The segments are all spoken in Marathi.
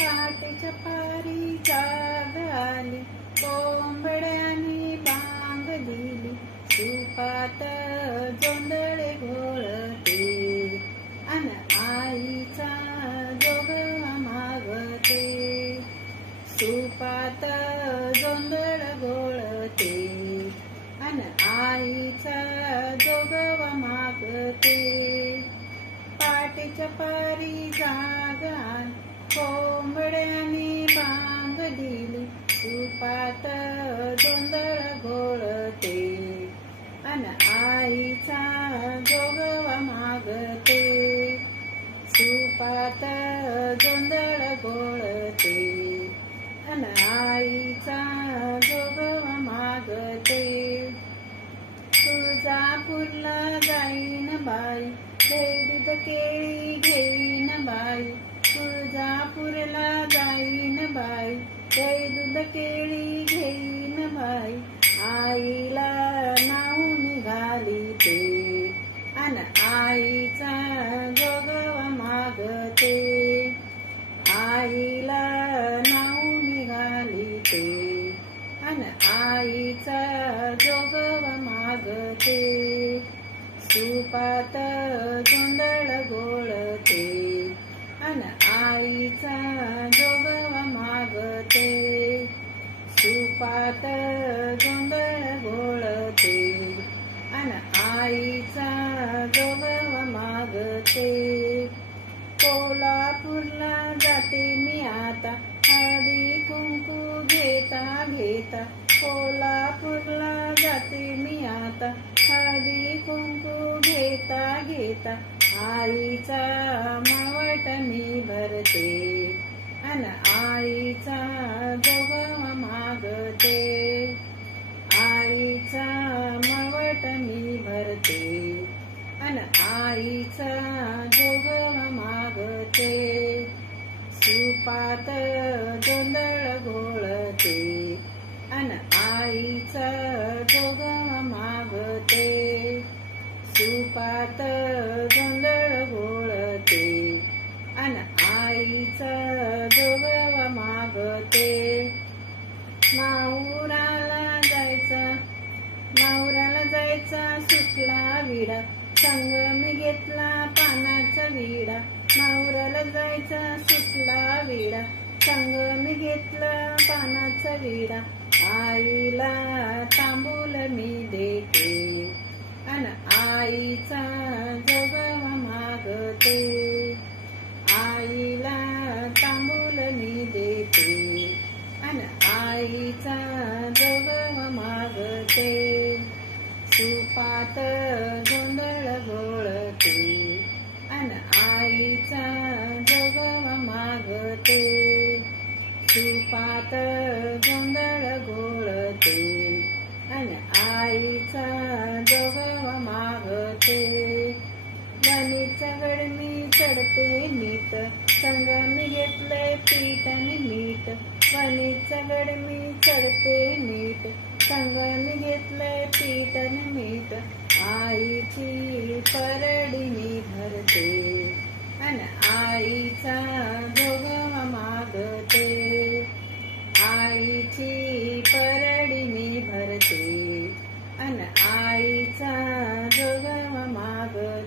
पहाटेच्या पारी जाग आली कोंबड्यानी बांग दिली सुपात जोंदळे घोळते. अन आईचा जोग मागते. सुपात जोंदळ घोळते. अन आईचा जोगवा मागते. पाटीच्या पारी जागा कोंबड्याने बांग दिली सुपात जोंधळ घोळते. अन आईचा जोगवा मागते. सुपात जोंधळ घोळते. अन आईचा जोगवा मागते. तुळजापूरला जाईन बाई दूध केळी घेईन बाई. तुळजापूरला जाईन बाई. दूध केळी घेईन बाई. आईला नाव निघाली ते. अन आईचा जोगवा मागते. आईला नाव निघाली ते. अन आईचा जोगवा मागते. सुपात गोंधळ गोळते. आईचा जोगव मागते सुपात गोंधळ घोळते अन आईचा जोगव मागते. कोल्हापूरला जाते मी आता हळदी कुंकू घेता घेता. कोल्हापूरला जाते मी आता हळदी कुंकू घेता घेता. आईचा मागते अन आईचा जोगवा मागते. आईचा मावट मी भरते. अन आईचा जोगवा मागते. सुपात गोंधळ घोळते. अन आईचा जोगवा मागते. सुपात गोंधळ घोळते. आईचा जोगवा मागते. माहुराला जायचा माहुराला जायचा सुटला विडा. संग मी घेतला पानाचा विडा. माहुराला जायचा सुटला विडा. संग मी घेतला पानाचा विडा. आईला तांबूल मी देते. अन आईचा जोगवा मागते. मागते. अन आईचा जोगवा मागते. वणीचा गड मी चढते नीट. संग मी घेतलंय पीठ आणि मीठ. वणीचा गड मी चढते नीट. संग मी घेतलंय पीठ आणि मीठ. आईची परडी मी भरते. अन आईचा जोगवा मागते.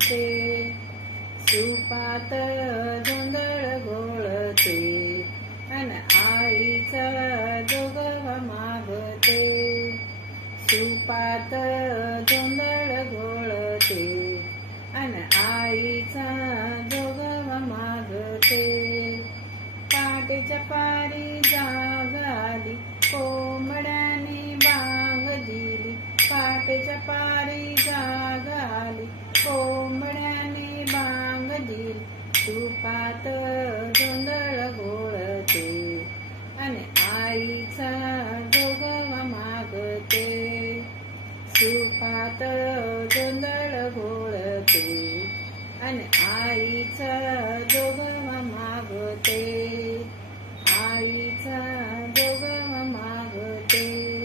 मागते सुपात गोंधळ घोळते अन आईचा जोगवा मागते. सुपात गोंधळ घोळते अन आईचा पारी जागाली कोंबड्यांनी कोंबड्याने बांग दिली. तुपात गोंधळ गोळते आणि आईचा जोगवा मागते. सुपात गोंधळ गोळते आणि आईचा जोगवा मागते.